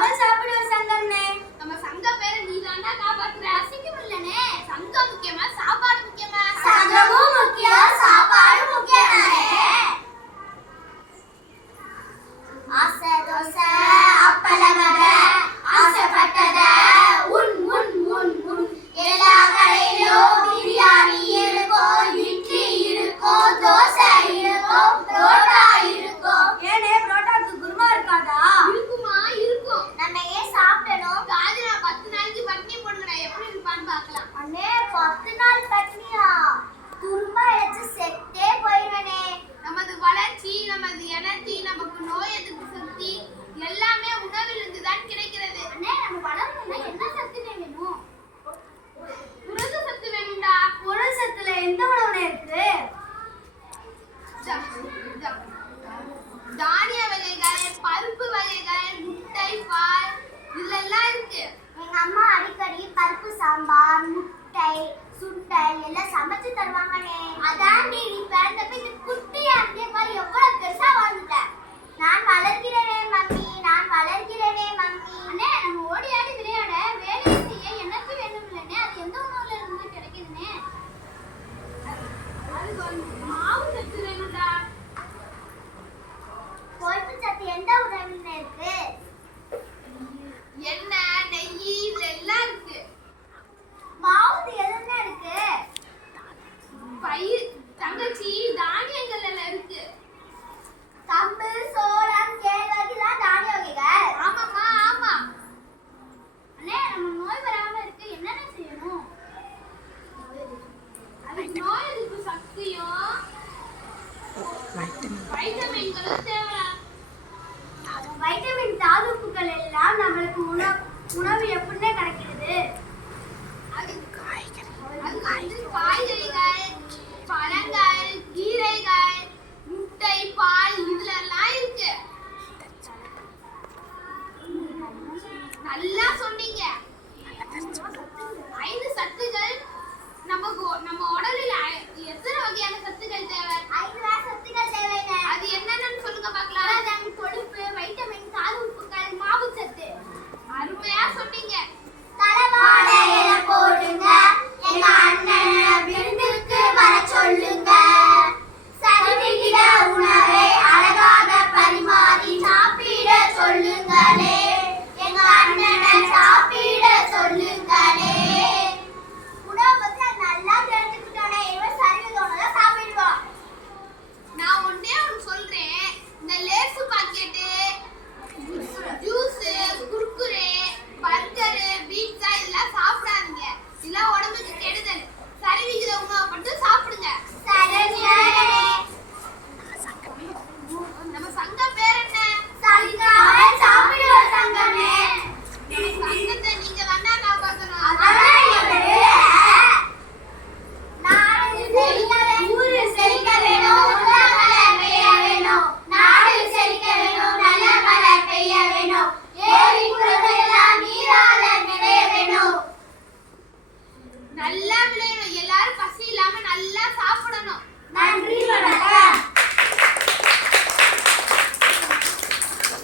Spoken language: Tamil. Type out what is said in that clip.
vamos a வடை எல்லாம் சமைச்சு தருவாங்கண்ணே. அதான் நீ இப்ப குட்டியா இருந்தே பாரு எவ்வளவு நோய் எதிர்ப்பு சக்தியும் வைட்டமின்களும் தேவை வைட்டமின் தாதுப்புகள் எல்லாம் நம்மளுக்கு உணவு உணவு எப்படின்னா கிடைக்கிறது? காய்கறிகள் பழங்கள் கீரைகள் முட்டை பால் இதுல இருக்கு. நல்லா சொன்னீங்க. ஐந்து சத்துகள் നമ്മ നമ്മ ഓർഡറിൽ എത്ര രോഗിയാണ് സത്ത് കഴിച്ചത് നല്ല